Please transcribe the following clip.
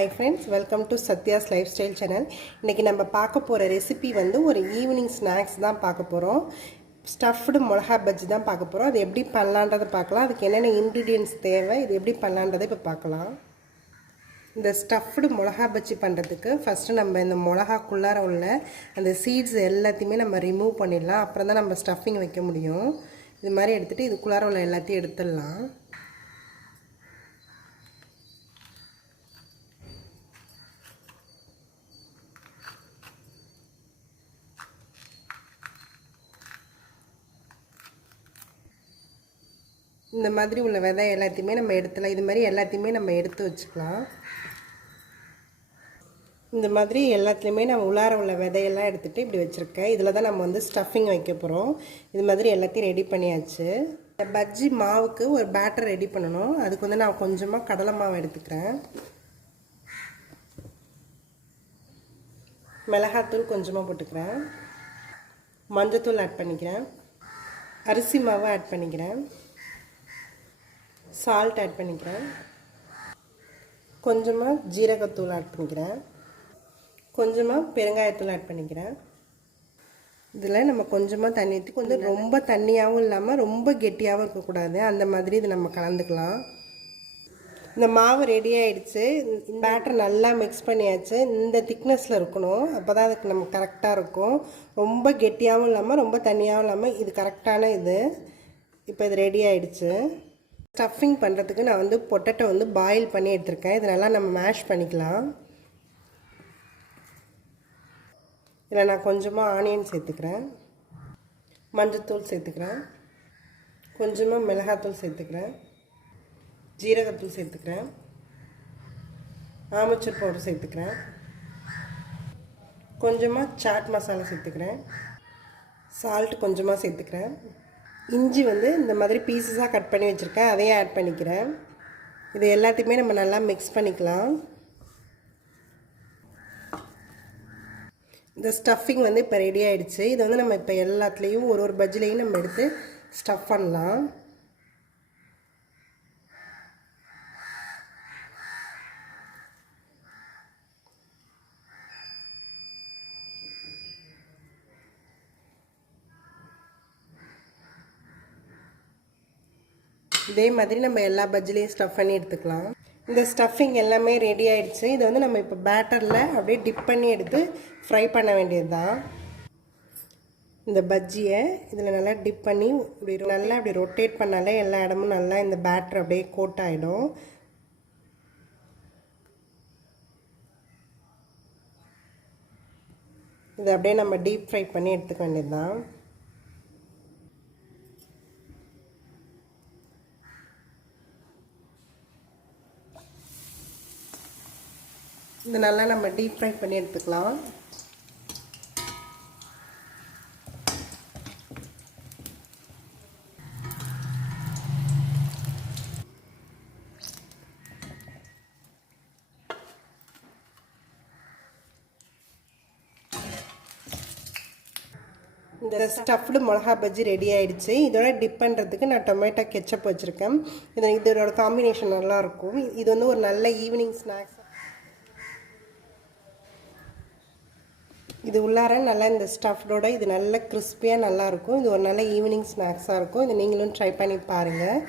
Hi friends, welcome to Satya's Lifestyle channel. இன்னைக்கு நம்ம பார்க்க போற ரெசிபி வந்து ஒரு ஈவினிங் ஸ்நாக்ஸ் தான் பார்க்க போறோம். ஸ்டஃப்டு மிளகா பஜ்ஜி தான் பார்க்க போறோம். அது எப்படி பண்ணலாம்ன்றதை பார்க்கலாம். அதுக்கு என்னென்ன இன்கிரிடியன்ட்ஸ் தேவை, இது எப்படி பண்ணலாம்ன்றதை இப்போ பார்க்கலாம். இந்த ஸ்டஃப்டு மிளகா பஜ்ஜி பண்ணுறதுக்கு ஃபஸ்ட்டு நம்ம இந்த மிளகாக்குள்ளார உள்ள அந்த சீட்ஸ் எல்லாத்தையுமே நம்ம ரிமூவ் பண்ணிடலாம். அப்புறம் தான் நம்ம ஸ்டஃபிங் வைக்க முடியும். இது மாதிரி எடுத்துகிட்டு இதுக்குள்ளார உள்ள எல்லாத்தையும் எடுத்துடலாம். இந்த மாதிரி உள்ள விதை எல்லாத்தையுமே நம்ம எடுத்துலாம். இது மாதிரி எல்லாத்தையுமே நம்ம எடுத்து வச்சுக்கலாம். இந்த மாதிரி எல்லாத்துலேயுமே நம்ம உள்ளார உள்ள விதையெல்லாம் எடுத்துகிட்டு இப்படி வச்சுருக்கேன். இதில் தான் நம்ம வந்து ஸ்டஃபிங் வைக்க போகிறோம். இது மாதிரி எல்லாத்தையும் ரெடி பண்ணியாச்சு. இந்த பஜ்ஜி மாவுக்கு ஒரு பேட்டர் ரெடி பண்ணணும். அதுக்கு வந்து நான் கொஞ்சமாக கடலை மாவு எடுத்துக்கிறேன். மிளகாத்தூள் கொஞ்சமாக போட்டுக்கிறேன். மஞ்சத்தூள் ஆட் பண்ணிக்கிறேன். அரிசி மாவு ஆட் பண்ணிக்கிறேன். சால்ட் ஆட் பண்ணிக்கிறேன். கொஞ்சமாக ஜீரகத்தூள் ஆட் பண்ணிக்கிறேன். கொஞ்சமாக பெருங்காயத்தூள் ஆட் பண்ணிக்கிறேன். இதில் நம்ம கொஞ்சமாக தண்ணி ஊற்றி, கொஞ்சம் ரொம்ப தண்ணியாகவும் இல்லாமல் ரொம்ப கெட்டியாகவும் இருக்கக்கூடாது, அந்த மாதிரி இது நம்ம கலந்துக்கலாம். இந்த மாவு ரெடி ஆகிடுச்சு. இந்த பேட்டர் நல்லா மிக்ஸ் பண்ணியாச்சு. இந்த திக்னஸில் இருக்கணும், அப்போ தான் அதுக்கு நம்ம கரெக்டாக இருக்கும். ரொம்ப கெட்டியாகவும் இல்லாமல் ரொம்ப தண்ணியாகவும் இல்லாமல் இது கரெக்டான இது. இப்போ இது ரெடி ஆகிடுச்சு. ஸ்டஃபிங் பண்ணுறதுக்கு நான் வந்து பொட்டேட்டோ வந்து பாயில் பண்ணி எடுத்துருக்கேன். இது நல்லா நம்ம மேஷ் பண்ணிக்கலாம். இதில் நான் கொஞ்சமாக ஆனியன் சேர்த்துக்கிறேன். மஞ்சத்தூள் சேர்த்துக்கிறேன். கொஞ்சமாக மிளகாத்தூள் சேர்த்துக்கிறேன். ஜீரகத்தூள் சேர்த்துக்கிறேன். ஆமச்சூர் பவுடர் சேர்த்துக்கிறேன். கொஞ்சமாக சாட் மசாலா சேர்த்துக்கிறேன். சால்ட் கொஞ்சமாக சேர்த்துக்கிறேன். இஞ்சி வந்து இந்த மாதிரி பீசஸாக கட் பண்ணி வச்சுருக்கேன், அதையும் ஆட் பண்ணிக்கிறேன். இது எல்லாத்தையுமே நம்ம நல்லா மிக்ஸ் பண்ணிக்கலாம். இந்த ஸ்டஃபிங் வந்து இப்போ ரெடி ஆகிடுச்சு. இது வந்து நம்ம இப்போ எல்லாத்துலேயும் ஒரு பஜ்ஜிலையும் நம்ம எடுத்து ஸ்டஃப் பண்ணலாம். இதே மாதிரி நம்ம எல்லா பஜ்ஜிலையும் ஸ்டஃப் பண்ணி எடுத்துக்கலாம். இந்த ஸ்டஃபிங் எல்லாமே ரெடி ஆகிடுச்சு. இதை வந்து நம்ம இப்போ பேட்டரில் அப்படியே டிப் பண்ணி எடுத்து ஃப்ரை பண்ண வேண்டியது தான். இந்த பஜ்ஜியை இதில் நல்லா டிப் பண்ணி இப்படி நல்லா அப்படி ரொட்டேட் பண்ணாலே எல்லா இடமும் நல்லா இந்த பேட்டர் அப்படியே கோட் ஆகிடும். இதை அப்படியே நம்ம டீப் ஃப்ரை பண்ணி எடுத்துக்க வேண்டியது தான். இது நல்லா நம்ம டீப் ஃப்ரை பண்ணி எடுத்துக்கலாம். இந்த ஸ்டஃப்டு மிளகா பஜ்ஜி ரெடி ஆகிடுச்சு. இதோட டிப் பண்ணுறதுக்கு நான் டொமேட்டோ கெச்சப் வச்சுருக்கேன். இதோட காம்பினேஷன் நல்லாயிருக்கும். இது வந்து ஒரு நல்ல ஈவினிங் ஸ்நாக்ஸ். இது உள்ளார நல்லா இந்த ஸ்டஃப்டோட இது நல்ல கிறிஸ்பியாக நல்லாயிருக்கும். இது ஒரு நல்ல ஈவினிங் ஸ்நாக்ஸாக இருக்கும். இது நீங்களும் ட்ரை பண்ணி பாருங்கள்.